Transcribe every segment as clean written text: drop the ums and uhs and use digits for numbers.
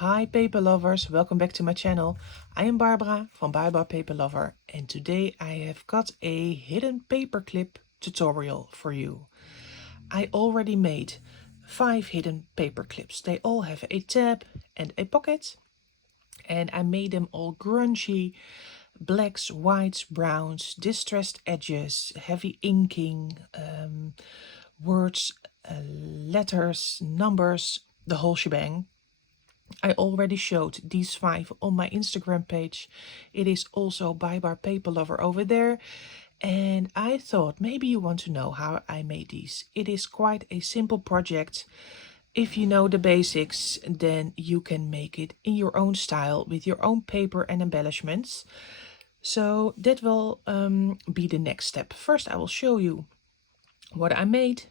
Hi paper lovers, welcome back to my channel. I am Barbara from Bye Paper Lover and today I have got a hidden paperclip tutorial for you. I already made 5 hidden paper clips. They all have a tab and a pocket and I made them all grungy, blacks, whites, browns, distressed edges, heavy inking, words, letters, numbers, the whole shebang. I already showed these 5 on my Instagram page. It is also by Bar Paper Lover over there. And I thought maybe you want to know how I made these. It is quite a simple project. If you know the basics, then you can make it in your own style with your own paper and embellishments. So that will be the next step. First, I will show you what I made.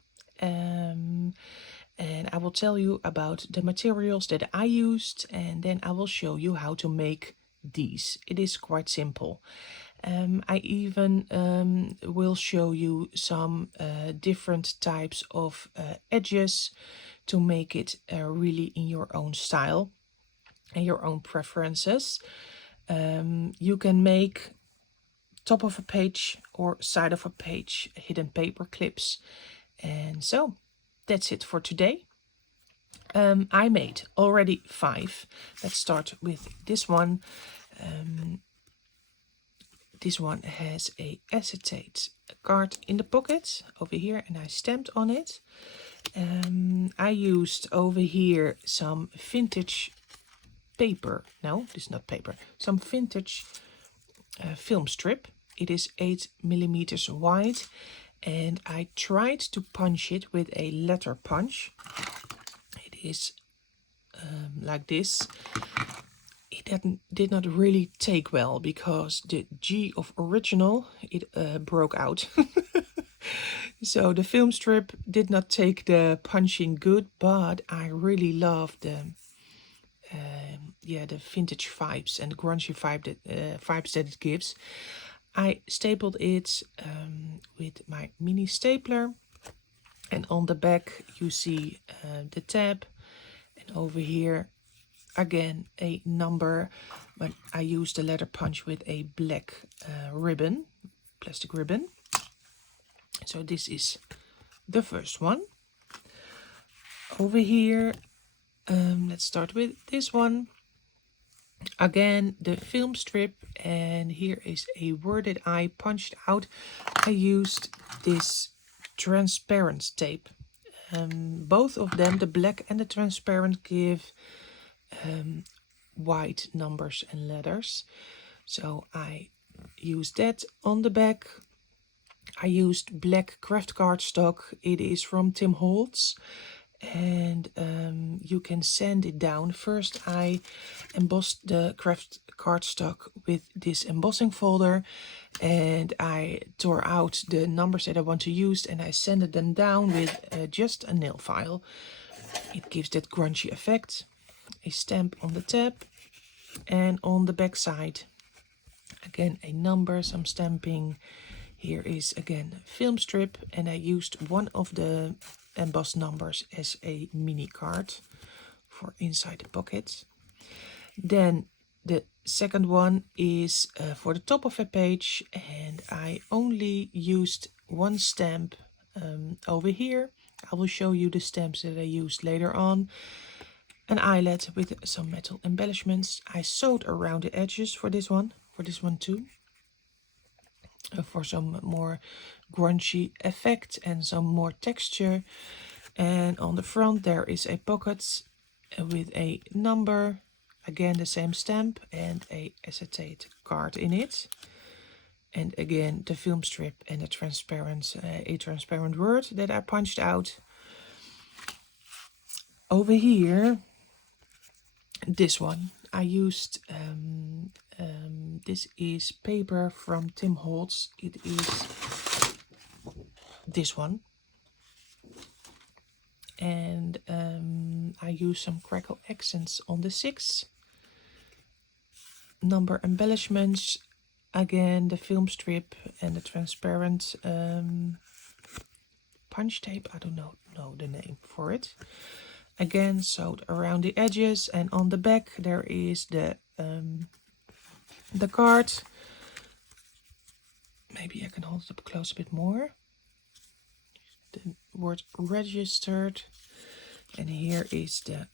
And I will tell you about the materials that I used, and then I will show you how to make these. It is quite simple. I even will show you some different types of edges to make it really in your own style and your own preferences. You can make top of a page or side of a page hidden paper clips. And so that's it for today. I made already 5. Let's start with this one. This one has a acetate card in the pocket over here and I stamped on it. I used over here some vintage paper. No, this is not paper. Some vintage film strip. It is 8mm wide and I tried to punch it with a letter punch. It is like this. It did not really take well because the G of original, it broke out. So the film strip did not take the punching good, but I really love the vintage vibes and the grungy vibes that it gives. I stapled it with my mini stapler, and on the back you see the tab, and over here again a number, but I used the letter punch with a black ribbon, plastic ribbon. So this is the first one. Over here, let's start with this one. Again, the film strip, and here is a word that I punched out. I used this transparent tape. Both of them, the black and the transparent, give white numbers and letters. So I used that on the back. I used black craft cardstock. It is from Tim Holtz, and you can sand it down. First I embossed the craft cardstock with this embossing folder, and I tore out the numbers that I want to use and I sanded them down with just a nail file. It gives that grungy effect. A stamp on the tab, and on the back side again a number, some stamping. Here is again film strip, and I used one of the embossed numbers as a mini card for inside the pocket. Then the second one is for the top of a page, and I only used one stamp over here. I will show you the stamps that I used later on. An eyelet with some metal embellishments. I sewed around the edges for this one too, for some more grungy effect and some more texture. And on the front there is a pocket with a number, again the same stamp, and a acetate card in it, and again the film strip and a transparent word that I punched out. Over here, this one I used this is paper from Tim Holtz. It is this one, and I use some crackle accents on the 6 number embellishments, again the film strip and the transparent punch tape. I don't know the name for it. again sewed around the edges, and on the back there is the card. Maybe I can hold it up close a bit more. The word registered, and here is the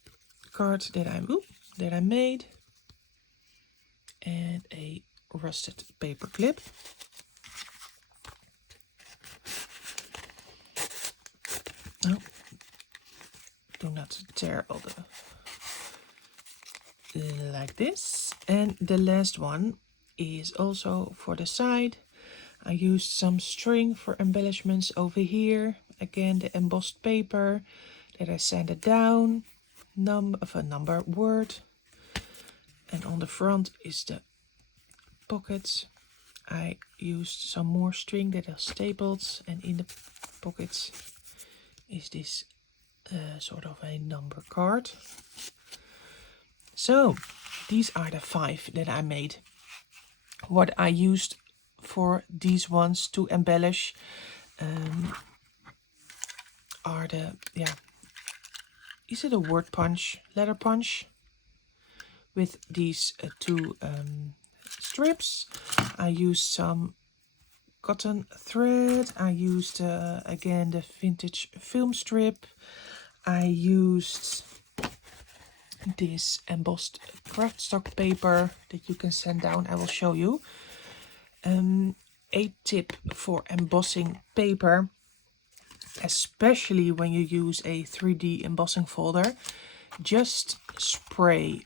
card that I made, and a rusted paper clip. Oh, do not tear all the like this. And the last one is also for the side. I used some string for embellishments over here. Again, the embossed paper that I sanded down, number word. And on the front is the pockets. I used some more string that are stapled, and in the pockets is this sort of a number card. So these are the 5 that I made. What I used for these ones to embellish are the, is it a word punch, letter punch, with these 2 strips. I used some cotton thread. I used again the vintage film strip. I used this embossed cardstock paper that you can sand down. I will show you. A tip for embossing paper, especially when you use a 3D embossing folder, just spray,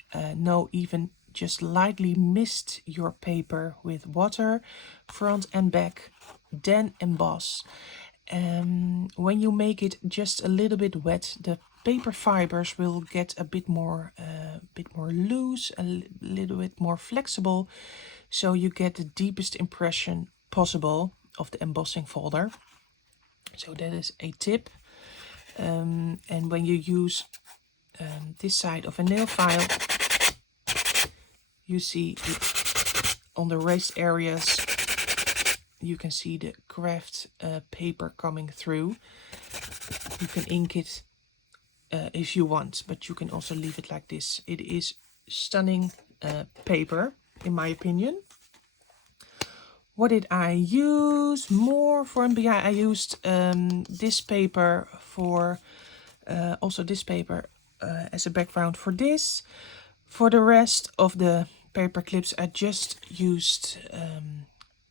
even just lightly mist your paper with water, front and back, then emboss. When you make it just a little bit wet, the paper fibers will get a bit more loose, a little bit more flexible, so you get the deepest impression possible of the embossing folder. So that is a tip. And when you use this side of a nail file, you see it on the raised areas, you can see the craft paper coming through. You can ink it if you want, but you can also leave it like this. It is stunning paper, in my opinion. What did I use more for? Yeah, I used this paper for, also this paper as a background for this. For the rest of the paper clips, I just used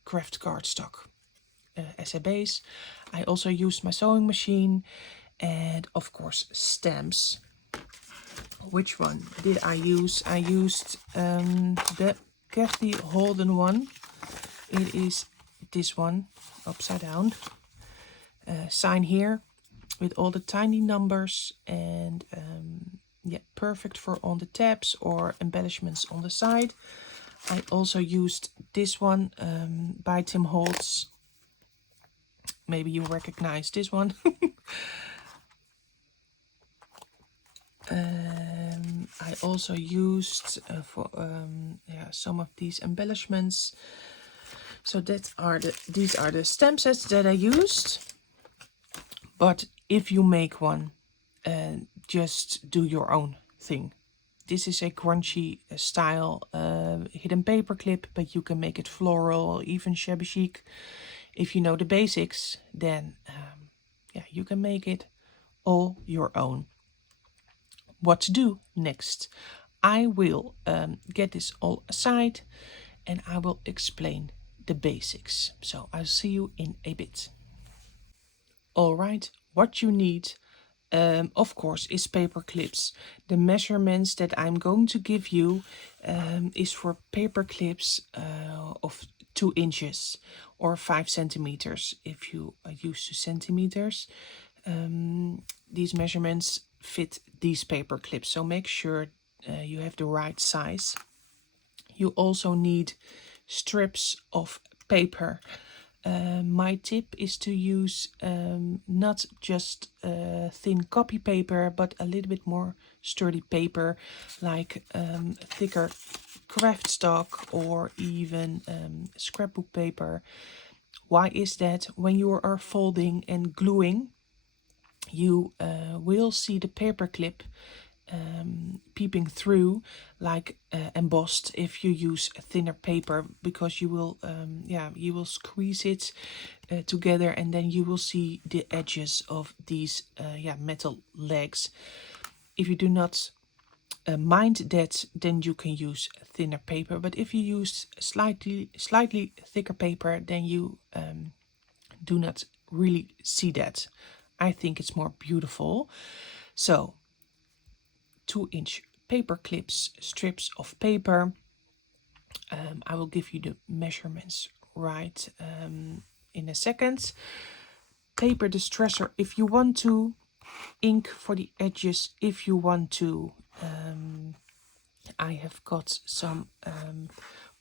craft cardstock as a base. I also used my sewing machine and of course stamps. Which one did I use? I used the Kathy Holden one. It is this one, upside down. Sign here with all the tiny numbers, and yeah, perfect for on the tabs or embellishments on the side. I also used this one by Tim Holtz. Maybe you recognize this one. I also used for some of these embellishments. So these are the stamp sets that I used. But if you make one, just do your own thing. This is a grungy style hidden paper clip, but you can make it floral or even shabby chic. If you know the basics, then yeah, you can make it all your own. What to do next? I will get this all aside and I will explain the basics. So I'll see you in a bit. All right, what you need, of course, is paper clips. The measurements that I'm going to give you is for paper clips of 2 inches or 5 centimeters if you are used to centimeters. These measurements fit these paper clips, so make sure you have the right size. You also need strips of paper. My tip is to use not just thin copy paper, but a little bit more sturdy paper, like thicker craft stock or even scrapbook paper. Why is that? When you are folding and gluing, you will see the paperclip peeping through, like embossed, if you use a thinner paper, because you will you will squeeze it together, and then you will see the edges of these metal legs. If you do not mind that, then you can use thinner paper, but if you use slightly thicker paper, then you do not really see that. I think it's more beautiful. So 2-inch paper clips, strips of paper. I will give you the measurements right in a second. Paper distresser if you want to, ink for the edges if you want to. I have got some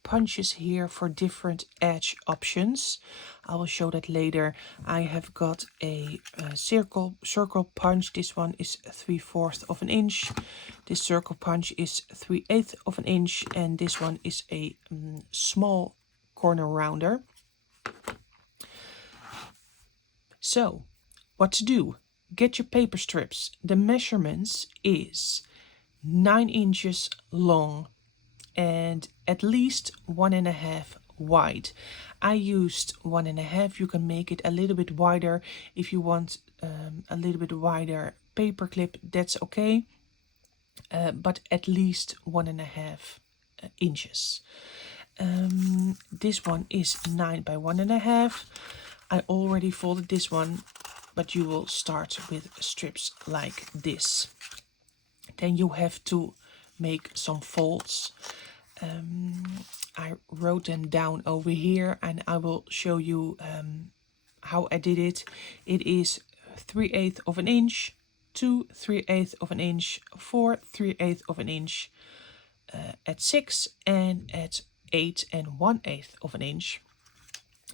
punches here for different edge options. I will show that later. I have got a circle punch. This one is 3/4 of an inch. This circle punch is 3/8 of an inch, and this one is a small corner rounder. So, what to do? Get your paper strips. The measurements is 9 inches long and at least 1.5 wide. I used 1.5. You can make it a little bit wider if you want a little bit wider paper clip. That's okay, but at least 1.5 inches. This one is 9 by 1.5. I already folded this one, but you will start with strips like this. Then you have to make some folds. I wrote them down over here, and I will show you how I did it. It is 3/8 of an inch, 2 3/8 of an inch, 4 3/8 of an inch, at 6 and at 8 and 1/8 of an inch.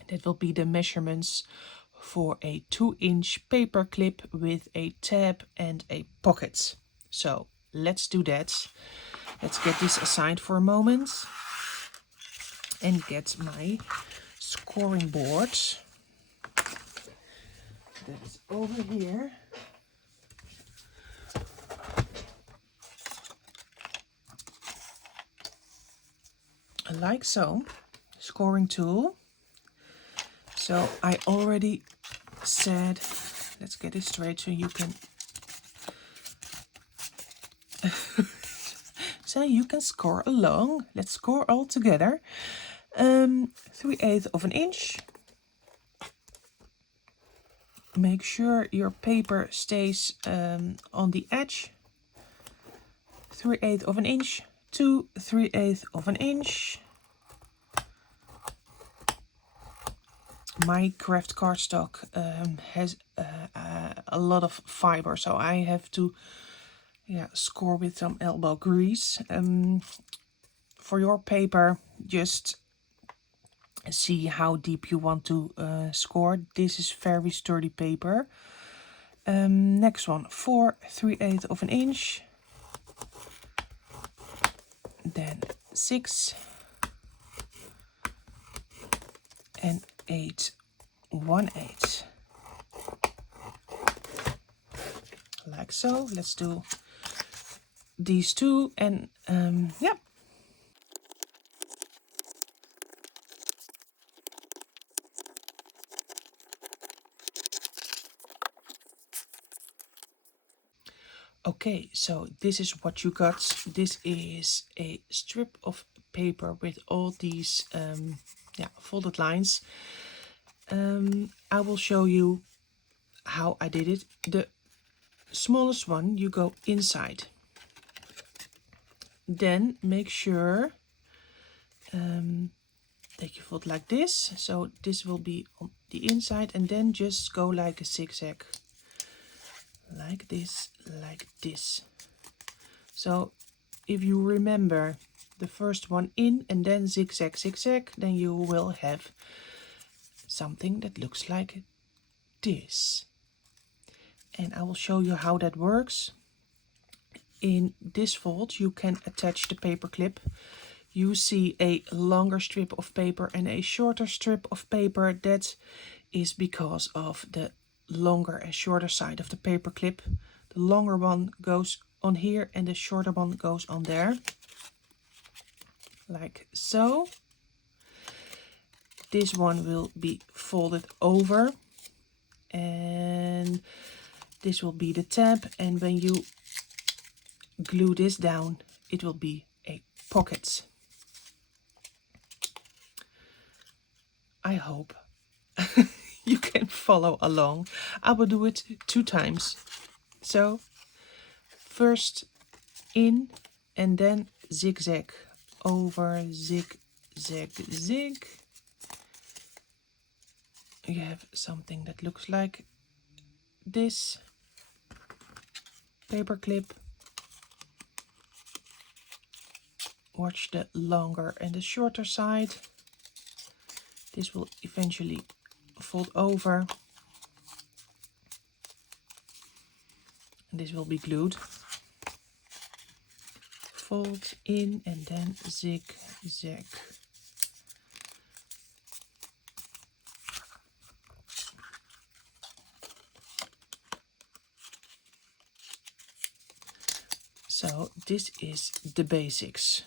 That will be the measurements for a 2-inch paper clip with a tab and a pocket. So let's do that. Let's get this aside for a moment and get my scoring board. That's over here. Like so. Scoring tool. So I already said, let's get it straight so you can so you can score along. Let's score all together. 3/8 of an inch. Make sure your paper stays on the edge. 3/8 of an inch to 3/8 of an inch. My craft cardstock has a lot of fiber, so I have to score with some elbow grease. For your paper, just see how deep you want to score. This is very sturdy paper. Next one, 4 3/8 of an inch. Then 6 and 8 1/8. Like so. Let's do these two, and yeah. Okay, so this is what you got. This is a strip of paper with all these folded lines. I will show you how I did it. The smallest one, you go inside. Then make sure that you fold like this. So this will be on the inside, and then just go like a zigzag. Like this, like this. So if you remember the first one in and then zigzag, zigzag, then you will have something that looks like this. And I will show you how that works. In this fold you can attach the paper clip. You see a longer strip of paper and a shorter strip of paper. That is because of the longer and shorter side of the paper clip. The longer one goes on here and the shorter one goes on there, like so. This one will be folded over, and this will be the tab, and when you glue this down, it will be a pocket. I hope you can follow along. I will do it 2 times. So first in and then zigzag over, zig, zag, zig. You have something that looks like this paper clip. Watch the longer and the shorter side. This will eventually fold over. And this will be glued. Fold in and then zig, zag. So this is the basics.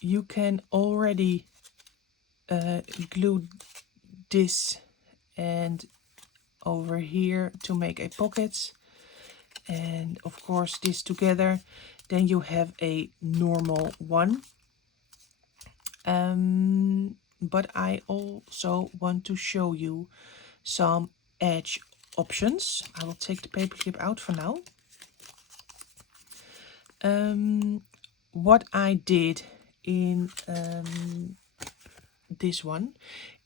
You can already glue this and over here to make a pocket, and of course this together, then you have a normal one. But I also want to show you some edge options. I will take the paper clip out for now. What I did in this one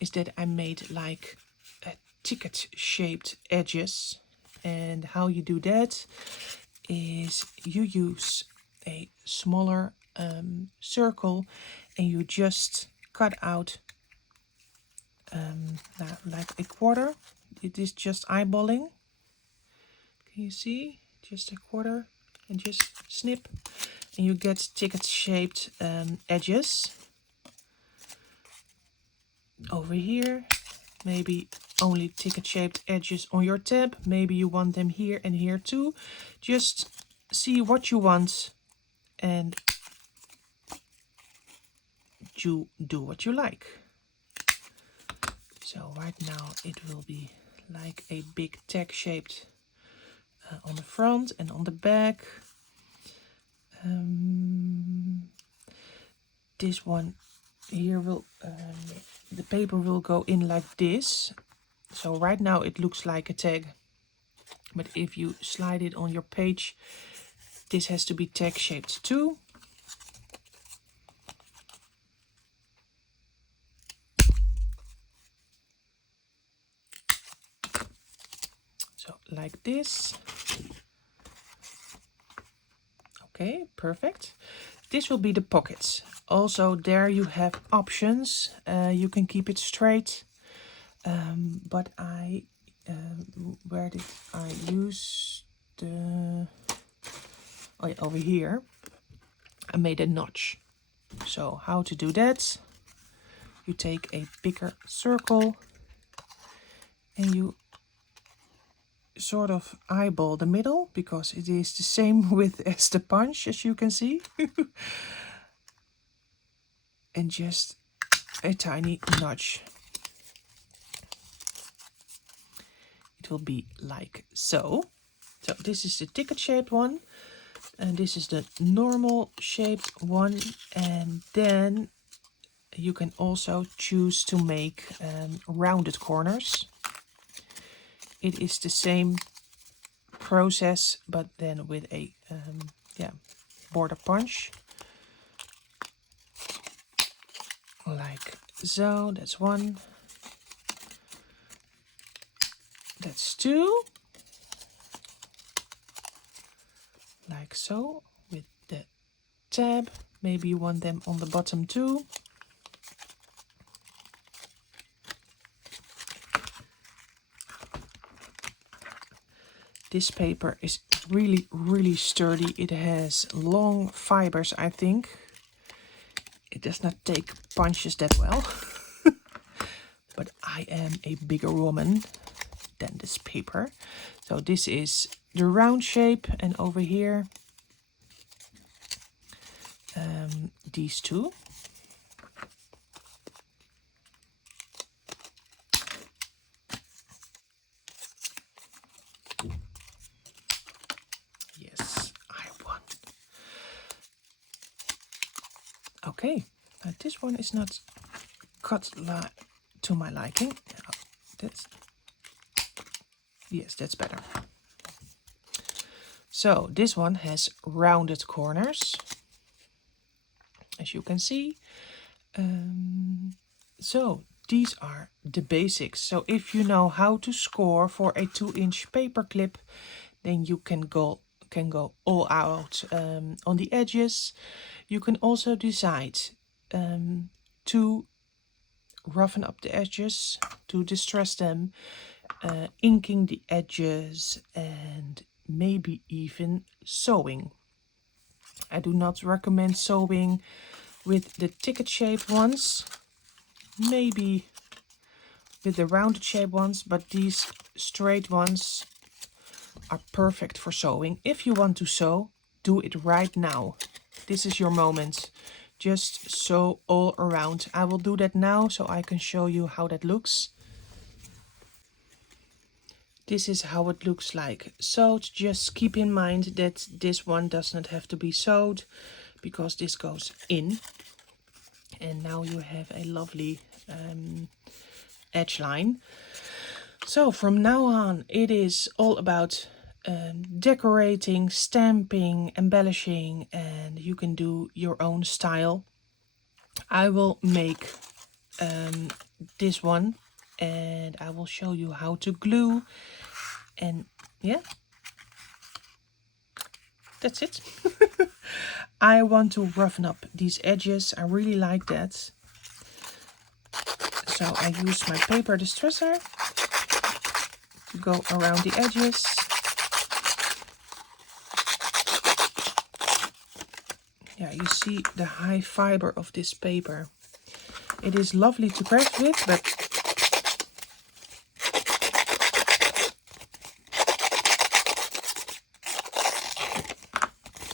is that I made like a ticket shaped edges, and how you do that is you use a smaller circle and you just cut out like a quarter. It is just eyeballing. Can you see? Just a quarter, and just snip, and you get ticket shaped edges. Over here, maybe only ticket shaped edges on your tab. Maybe you want them here and here too. Just see what you want and you do what you like. So right now it will be like a big tag shaped on the front and on the back. This one here will the paper will go in like this. So right now it looks like a tag, but if you slide it on your page, this has to be tag shaped too. So like this. Okay, perfect. This will be the pockets. Also there you have options. You can keep it straight, but I where did I use the, oh yeah, over here I made a notch. So how to do that? You take a bigger circle and you sort of eyeball the middle, because it is the same width as the punch, as you can see. And just a tiny notch. It will be like so. So this is the ticket shaped one, and this is the normal shaped one, and then you can also choose to make rounded corners. It is the same process, but then with a border punch, like so. That's one, that's two, like so, with the tab. Maybe you want them on the bottom too. This paper is really sturdy. It has long fibers, I think. It does not take punches that well. but I am a bigger woman than this paper. So this is the round shape, and over here these two. Yes, I won. Okay, now this one is not cut to my liking. Yes, that's better. So this one has rounded corners, as you can see. So these are the basics. So if you know how to score for a 2-inch paper clip, then you can go all out on the edges. You can also decide to roughen up the edges, to distress them, inking the edges, and maybe even sewing. I do not recommend sewing with the ticket shaped ones, maybe with the rounded shape ones, but these straight ones are perfect for sewing. If you want to sew, do it right now. This is your moment. Just sew all around. I will do that now so I can show you how that looks. This is how it looks like sewed. Just keep in mind that this one does not have to be sewed because this goes in. And now you have a lovely edge line. So from now on it is all about decorating, stamping, embellishing, and you can do your own style. I will make this one and I will show you how to glue, and yeah, that's it. I want to roughen up these edges. I really like that. So I use my paper distresser to go around the edges. Yeah, you see the high fiber of this paper. It is lovely to craft with, but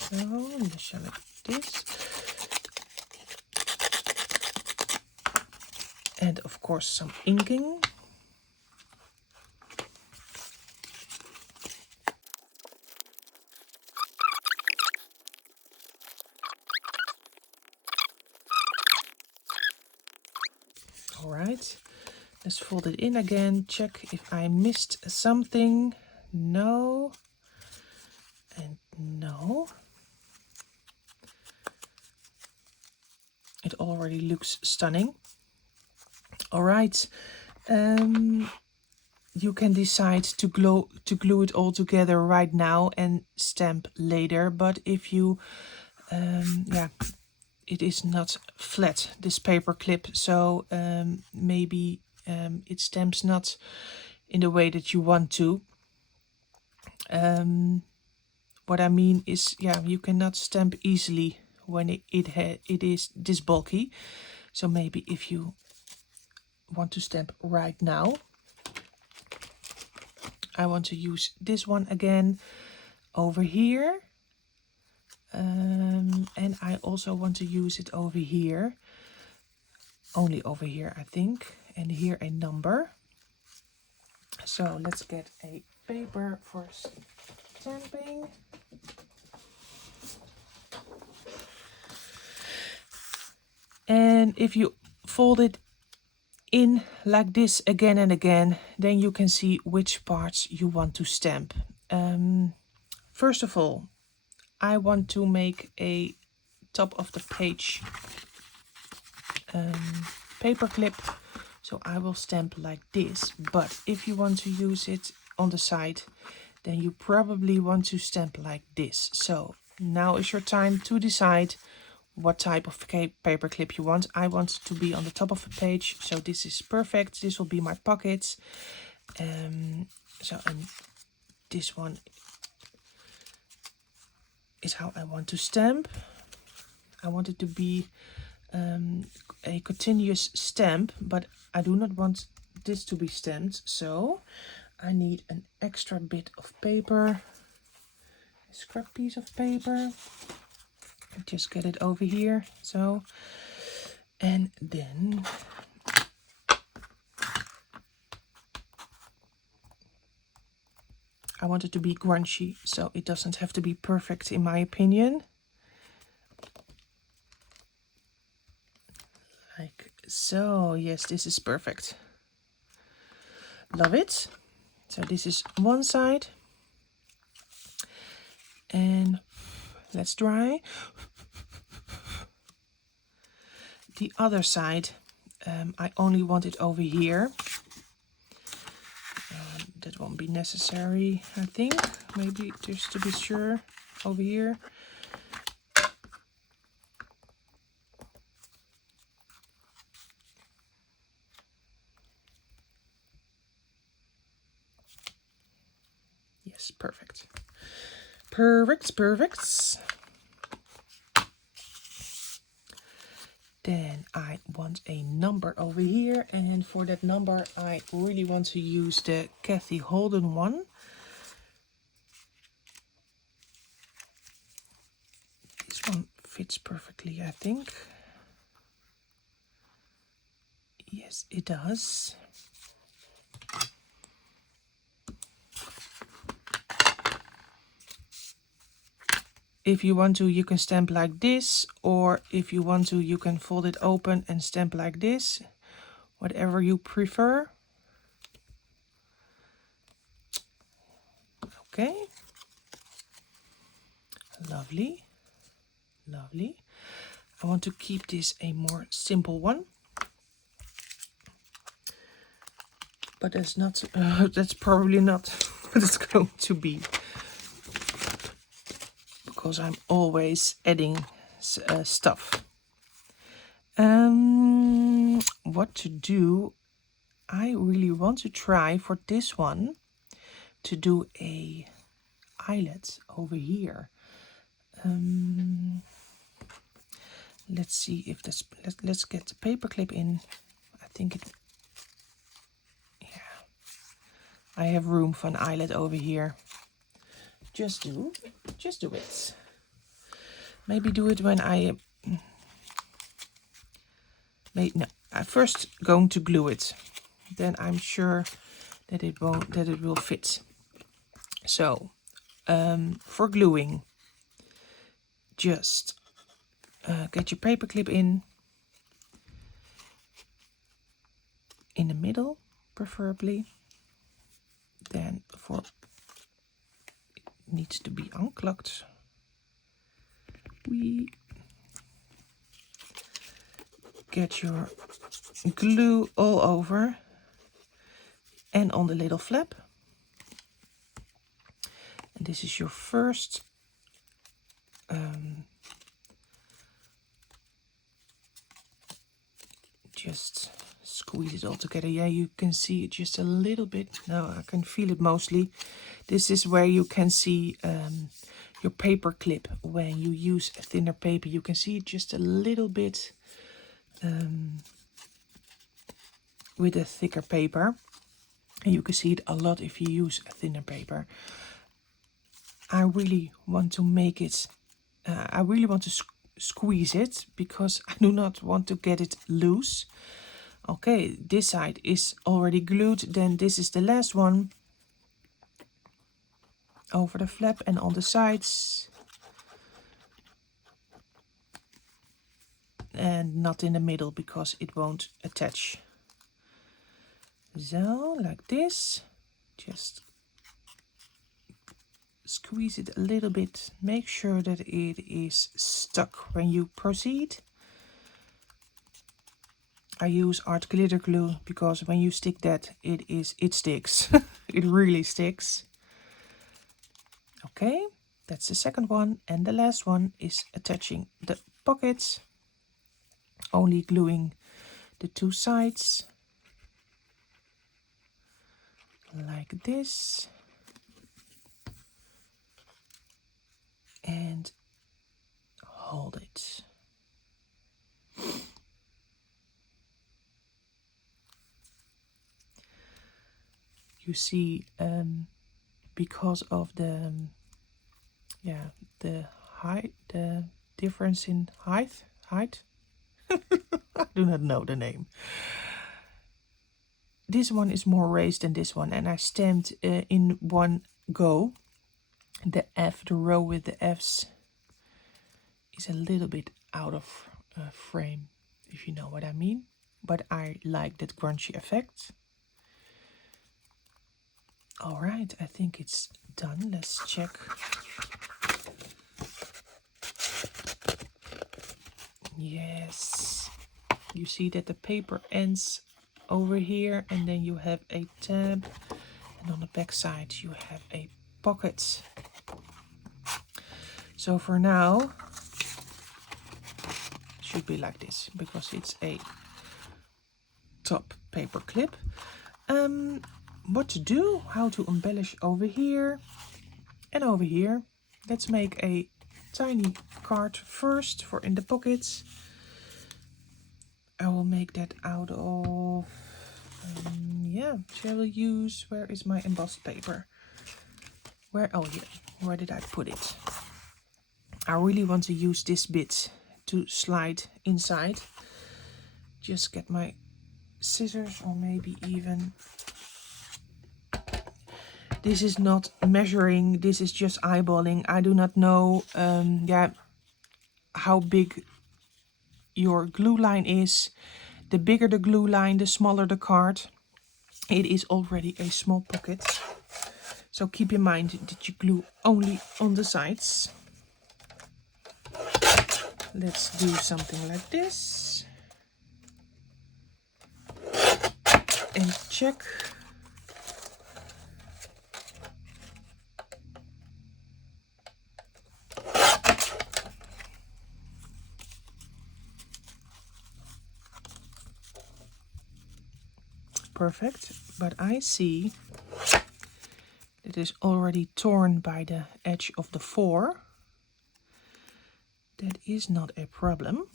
so let's show it this. And of course some inking. All right, let's fold it in again. Check if I missed something. No. And no. It already looks stunning. All right. You can decide to glue it all together right now and stamp later. But if you, yeah, it is not flat, this paper clip, so maybe it stamps not in the way that you want to. What I mean is, yeah, you cannot stamp easily when it is this bulky. So maybe if you want to stamp right now, I want to use this one again over here. And I also want to use it over here, only over here I think, and here a number. So let's get a paper for stamping. And if you fold it in like this again and again, then you can see which parts you want to stamp. First of all, I want to make a top of the page paper clip, so I will stamp like this. But if you want to use it on the side, then you probably want to stamp like this. So now is your time to decide what type of paper clip you want. I want it to be on the top of the page, so this is perfect. This will be my pocket. And this one is how I want to stamp. I want it to be a continuous stamp, but I do not want this to be stamped, so I need an extra bit of paper, a scrap piece of paper. Just get it over here, so, and then I want it to be grungy, so it doesn't have to be perfect in my opinion. Like so. Yes, this is perfect. Love it. So this is one side. And let's dry. The other side, I only want it over here. That won't be necessary, I think. Maybe just to be sure, over here. Yes, perfect. Perfect. Then I want a number over here, and for that number I really want to use the Kathy Holden one. This one fits perfectly, I think. Yes, it does. If you want to, you can stamp like this, or if you want to, you can fold it open and stamp like this. Whatever you prefer. Okay. Lovely. Lovely. I want to keep this a more simple one. But that's not, that's probably not what it's going to be. Because I'm always adding stuff. What to do? I really want to try for this one to do a eyelet over here. Let's see if this. Let's get the paper clip in. I think it. Yeah, I have room for an eyelet over here. Just do it. Maybe do it when I. No, I'm first going to glue it. Then I'm sure that it will fit. So, for gluing, just get your paper clip in the middle, preferably. Then it needs to be unclogged. We get your glue all over and on the little flap. And this is your first just squeeze it all together. Yeah, you can see it just a little bit. No, I can feel it mostly. This is where you can see your paper clip. When you use a thinner paper, you can see it just a little bit with a thicker paper. And you can see it a lot if you use a thinner paper. I really want to make it, I really want to squeeze it because I do not want to get it loose. Okay, this side is already glued. Then this is the last one. Over the flap and on the sides. And not in the middle because it won't attach. So, like this. Just squeeze it a little bit. Make sure that it is stuck when you proceed. I use art glitter glue because when you stick that, it sticks. It really sticks. Okay, that's the second one. And the last one is attaching the pockets. Only gluing the two sides. Like this. And hold it. You see, because of the the height, the difference in height. I do not know the name. This one is more raised than this one, and I stamped in one go. The row with the F's is a little bit out of frame, if you know what I mean. But I like that grungy effect. All right, I think it's done. Let's check. Yes, you see that the paper ends over here, and then you have a tab, and on the back side you have a pocket. So for now, it should be like this because it's a top paper clip. What to do, how to embellish over here and over here. Let's make a tiny card first for in the pockets. I will make that out of, shall we use, where is my embossed paper? Oh here, where did I put it? I really want to use this bit to slide inside. Just get my scissors, or maybe even, this is not measuring, this is just eyeballing. I do not know how big your glue line is. The bigger the glue line, the smaller the card. It is already a small pocket, so keep in mind that you glue only on the sides. Let's do something like this and check. Perfect, but I see it is already torn by the edge of the 4. That is not a problem.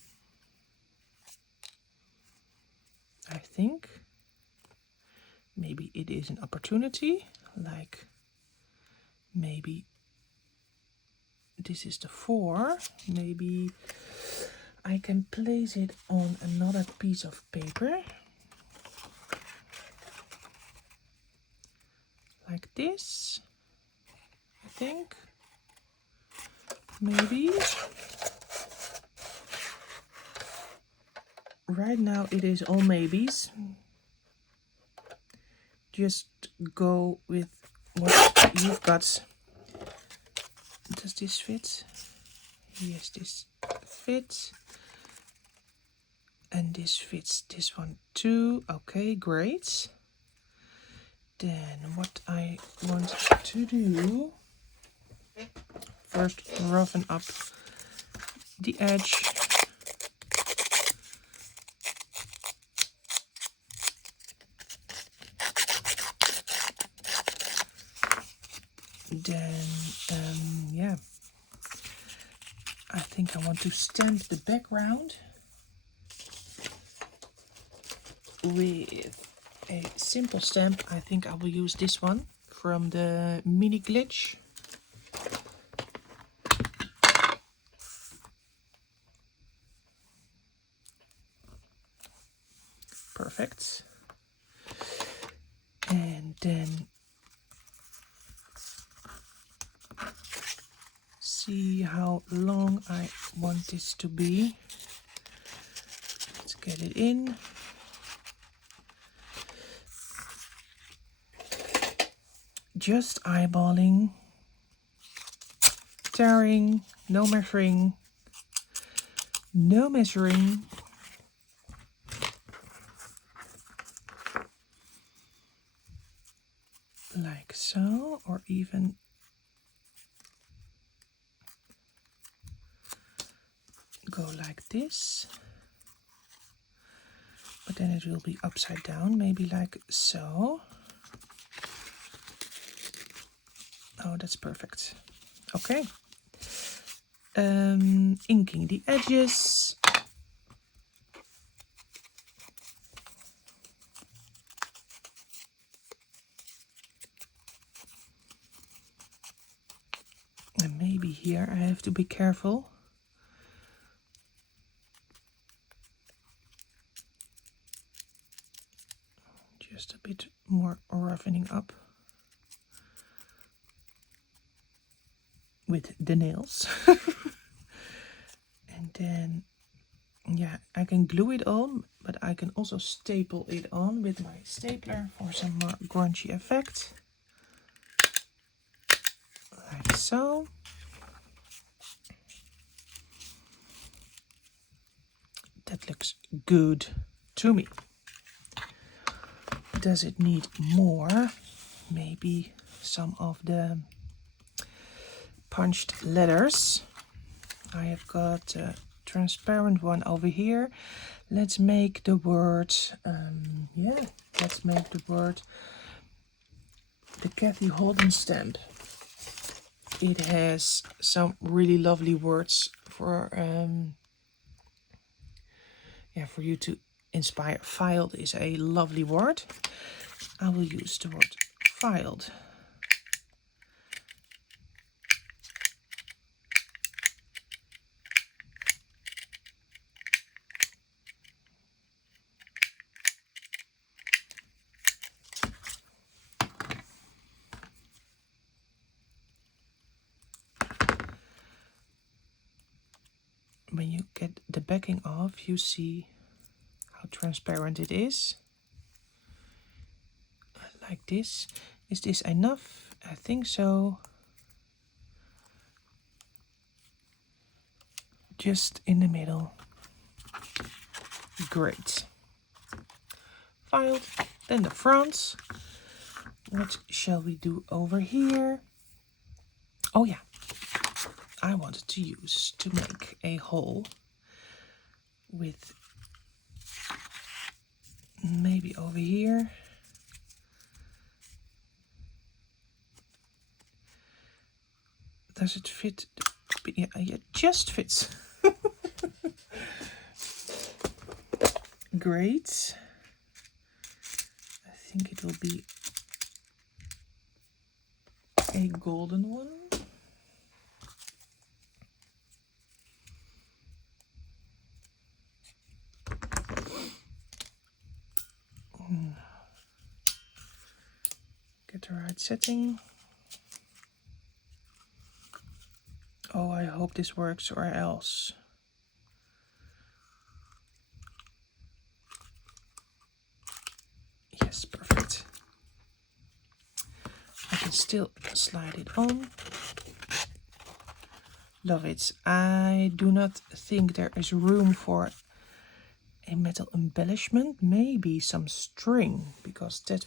I think maybe it is an opportunity, like maybe this is the 4. Maybe I can place it on another piece of paper. Like this, I think. Maybe. Right now it is all maybes. Just go with what you've got. Does this fit? Yes, this fits. And this fits this one too. Okay, great. Then what I want to do, first roughen up the edge. Then, I think I want to stamp the background with a simple stamp. I think I will use this one from the mini glitch. Perfect. And then see how long I want this to be. Let's get it in. Just eyeballing, tearing, no measuring, no measuring. Like so, or even go like this. But then it will be upside down, maybe like so. Oh, that's perfect. Okay. Inking the edges. to be careful. Just a bit more roughening up with the nails. And then, yeah, I can glue it on, but I can also staple it on with my stapler for some more grungy effect. Like so. That looks good to me. Does it need more? Maybe some of the punched letters. I have got a transparent one over here. Let's make the word, let's make the word the Kathy Holden stamp. It has some really lovely words for you to inspire. Filed is a lovely word. I will use the word filed. When you get the backing off, you see how transparent it is. Like this. Is this enough? I think so. Just in the middle. Great. Filed. Then the front. What shall we do over here? Oh yeah. I wanted to make a hole with maybe over here. Does it fit? Yeah, it just fits. Great. I think it will be a golden one. Get the right setting. Oh, I hope this works, or else. Yes, perfect. I can still slide it on. Love it. I do not think there is room for a metal embellishment. Maybe some string, because that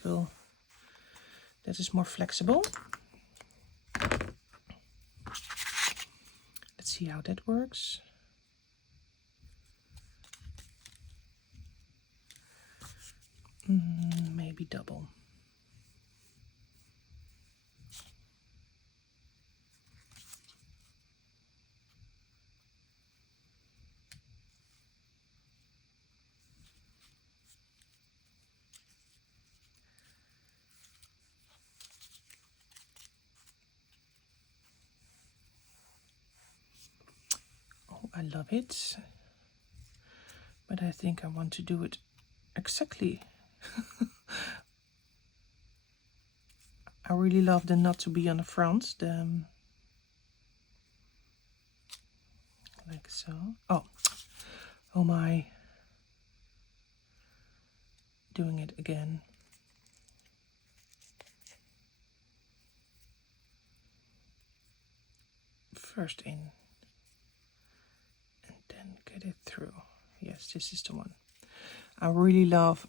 is more flexible. Let's see how that works. Maybe double. Oh, I love it. But I think I want to do it exactly. I really love the knot to be on the front. Like so. Oh my. Doing it again. First in. And then get it through. Yes, this is the one. I really love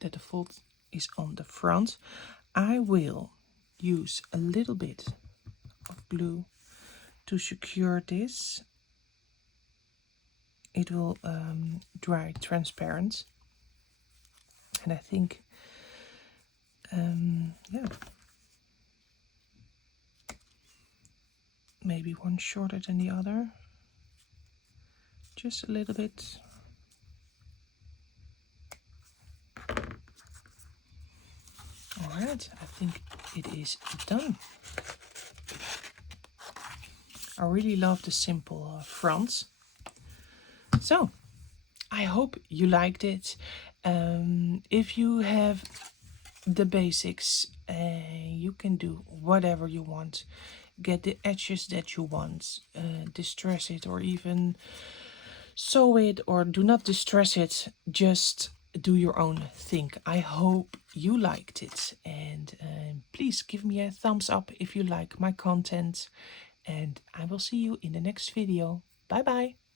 that the fold is on the front. I will use a little bit of glue to secure this. It will dry transparent, and I think maybe one shorter than the other, just a little bit. All right, I think it is done. I really love the simple front. So I hope you liked it. If you have the basics, you can do whatever you want. Get the edges that you want, distress it, or even sew it, or do not distress it. Just do your own thing. I hope you liked it, and please give me a thumbs up if you like my content, and I will see you in the next video. Bye bye.